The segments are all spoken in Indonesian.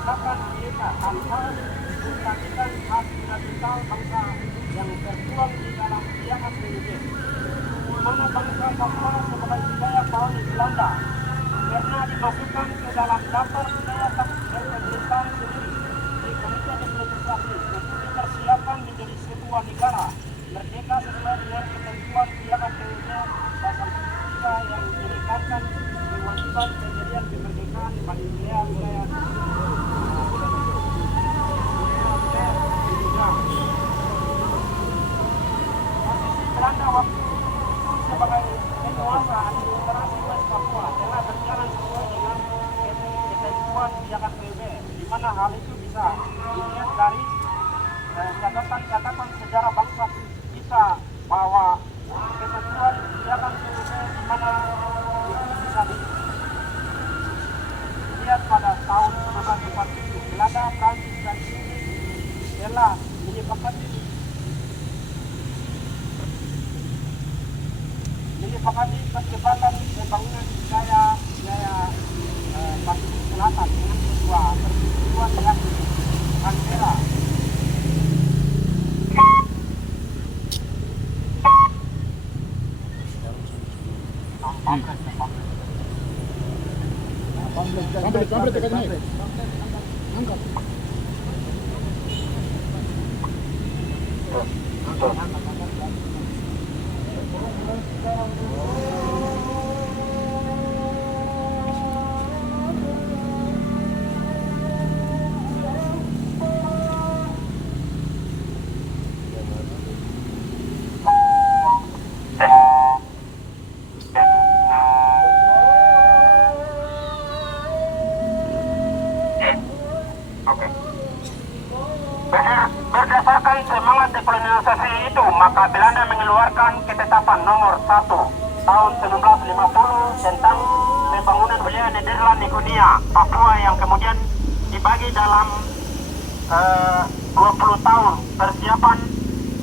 menciptakan mereka tanpa memperhatikan hak fundamental bangsa yang tertuang di dalam piagam PBB, di mana bangsa Papua sebagai wilayah koloni Belanda pernah dimasukkan ke dalam daftar wilayah berpemerintahan sendiri di Komite Legislasi untuk dipersiapkan menjadi sebuah negara merdeka sesuai dengan ketentuan piagam PBB pasal 3 yang menekankan kewajiban kejadian kemerdekaan bagi wilayah-wilayah posisi Belanda waktu itu sebagai penguasa administrasi West Papua telah berjalan sesuai dengan ketentuan piagam PBB, di mana hal itu bisa dilihat dari catatan sejarah bangsa kita bahwa ketentuan piagam PBB di mana itu bisa dilihat pada tahun 1947 Belanda, Prancis dan Inggris telah menyepakati percepatan pembangunan wilayah Pasifik Selatan dengan sebuah persetujuan yang Canberra. Pamflet dekat ni. Angkat. Berdasarkan semangat dekolonisasi itu, maka Belanda mengeluarkan ketetapan nomor 1 tahun 1950 tentang pembangunan wilayah Nederland di Guinea, Papua, yang kemudian dibagi dalam 20 tahun persiapan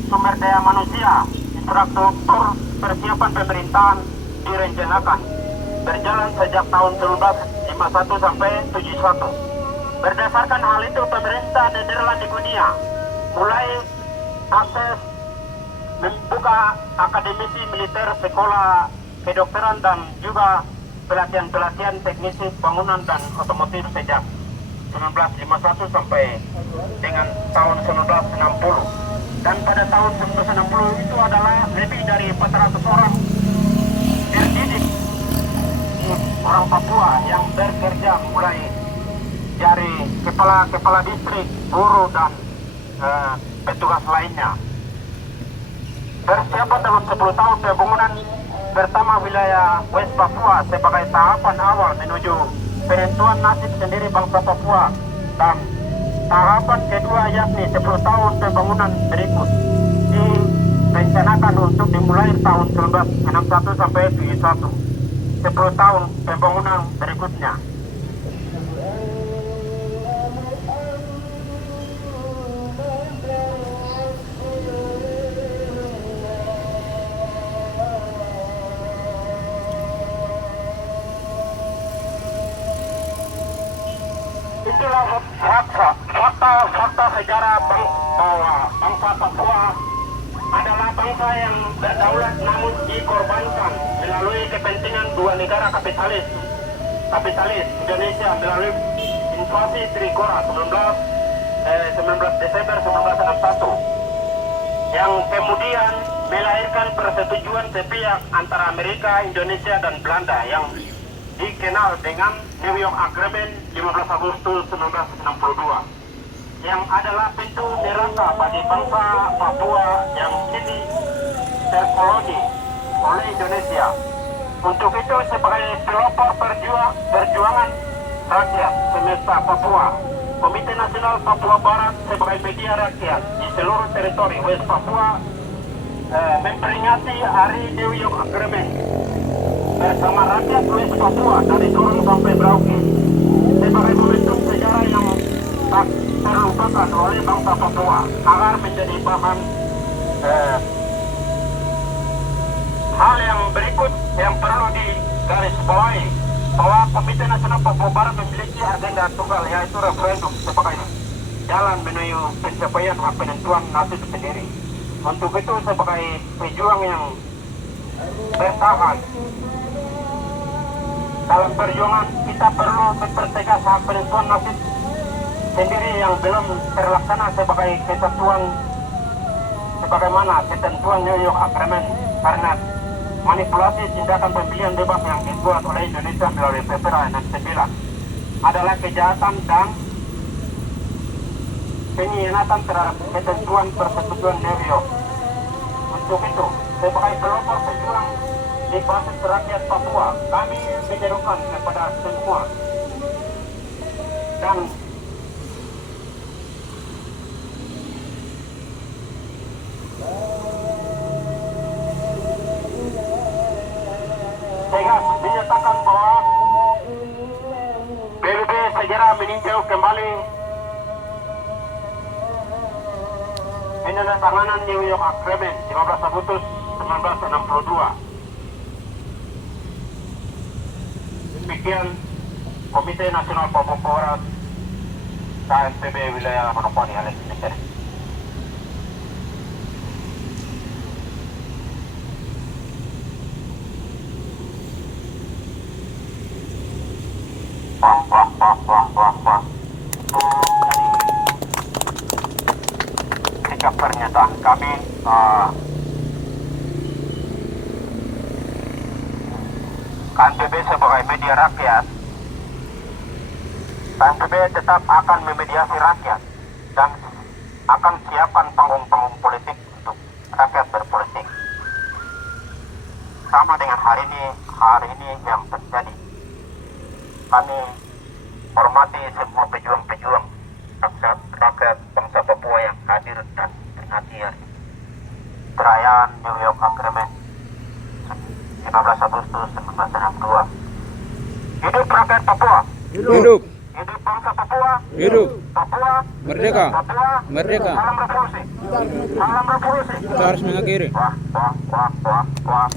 sumber daya manusia, infrastruktur, persiapan pemerintahan direncanakan berjalan sejak tahun 1951 sampai 71. Berdasarkan hal itu, pemerintah Nederland di Guinea mulai akses membuka akademisi militer, sekolah kedokteran dan juga pelatihan-pelatihan teknisi bangunan dan otomotif sejak 1951 sampai dengan tahun 1960. Dan pada tahun 1960 itu adalah lebih dari 400 orang terdidik orang Papua yang bekerja mulai dari kepala distrik, guru dan petugas lainnya. Persiapan dalam 10 tahun pembangunan pertama wilayah West Papua sebagai tahapan awal menuju penentuan nasib sendiri bangsa Papua, dan tahapan kedua yakni 10 tahun pembangunan berikut direncanakan untuk dimulai tahun 1961 sampai 71. 10 tahun pembangunan berikutnya. Itulah fakta sejarah bahwa bangsa Papua adalah bangsa yang berdaulat namun dikorbankan melalui kepentingan dua negara kapitalis Indonesia melalui invasi Trikora 19 Desember 1961 yang kemudian melahirkan persetujuan sepihak antara Amerika, Indonesia dan Belanda yang dikenal dengan New York Agreement 15 Agustus 1962, yang adalah pintu neraka bagi bangsa Papua yang kini terkoloni oleh Indonesia. Untuk itu, sebagai pelopor perjuangan rakyat semesta Papua, Komite Nasional Papua Barat sebagai media rakyat di seluruh teritori West Papua memperingati Hari New York Agreement bersama rakyat West Papua dari Sorong sampai Merauke sebagai momentum sejarah yang tak terlupakan oleh bangsa Papua, agar menjadi bahan hal yang berikut yang perlu digarisbawahi, bahwa Komite Nasional Papua Barat memiliki agenda tunggal, yaitu referendum sebagai jalan menuju pencapaian hak penentuan nasib sendiri. Untuk itu sebagai pejuang yang bertahan dalam perjuangan, kita perlu mempertegas hak penentuan nasib sendiri yang belum terlaksana sebagai ketentuan sebagaimana ketentuan New York Agreement, karena manipulasi tindakan pemilihan bebas yang dibuat oleh Indonesia melalui PPRA 69 adalah kejahatan dan pengkhianatan terhadap ketentuan persetujuan New York. Untuk itu, sebagai kelompok pejuang di basis rakyat Papua, kami menyerukan kepada semua dan tegas menyatakan bahwa PBB segera meninjau kembali penandatanganan New York Agreement 15 Agustus 1962. Demikian Komite Nasional Papua Barat KNPB Wilayah Manokwari Alex Mencari. Sikap pernyataan kami KNPB sebagai media rakyat, KNPB tetap akan memediasi rakyat dan akan siapkan panggung-panggung politik untuk rakyat berpolitik. Sama dengan hari ini yang terjadi. Kami hormati semua pejuang-pejuang rakyat bangsa Papua yang hadir dan berhati perayaan New York Agreement 15 Agustus 1962. Hidup rakyat Papua. Hidup. Hidup bangsa Papua. Hidup. Papua Merdeka. Papua Merdeka. Salam revolusi. Salam revolusi. Kita harus mengakhiri. Wah.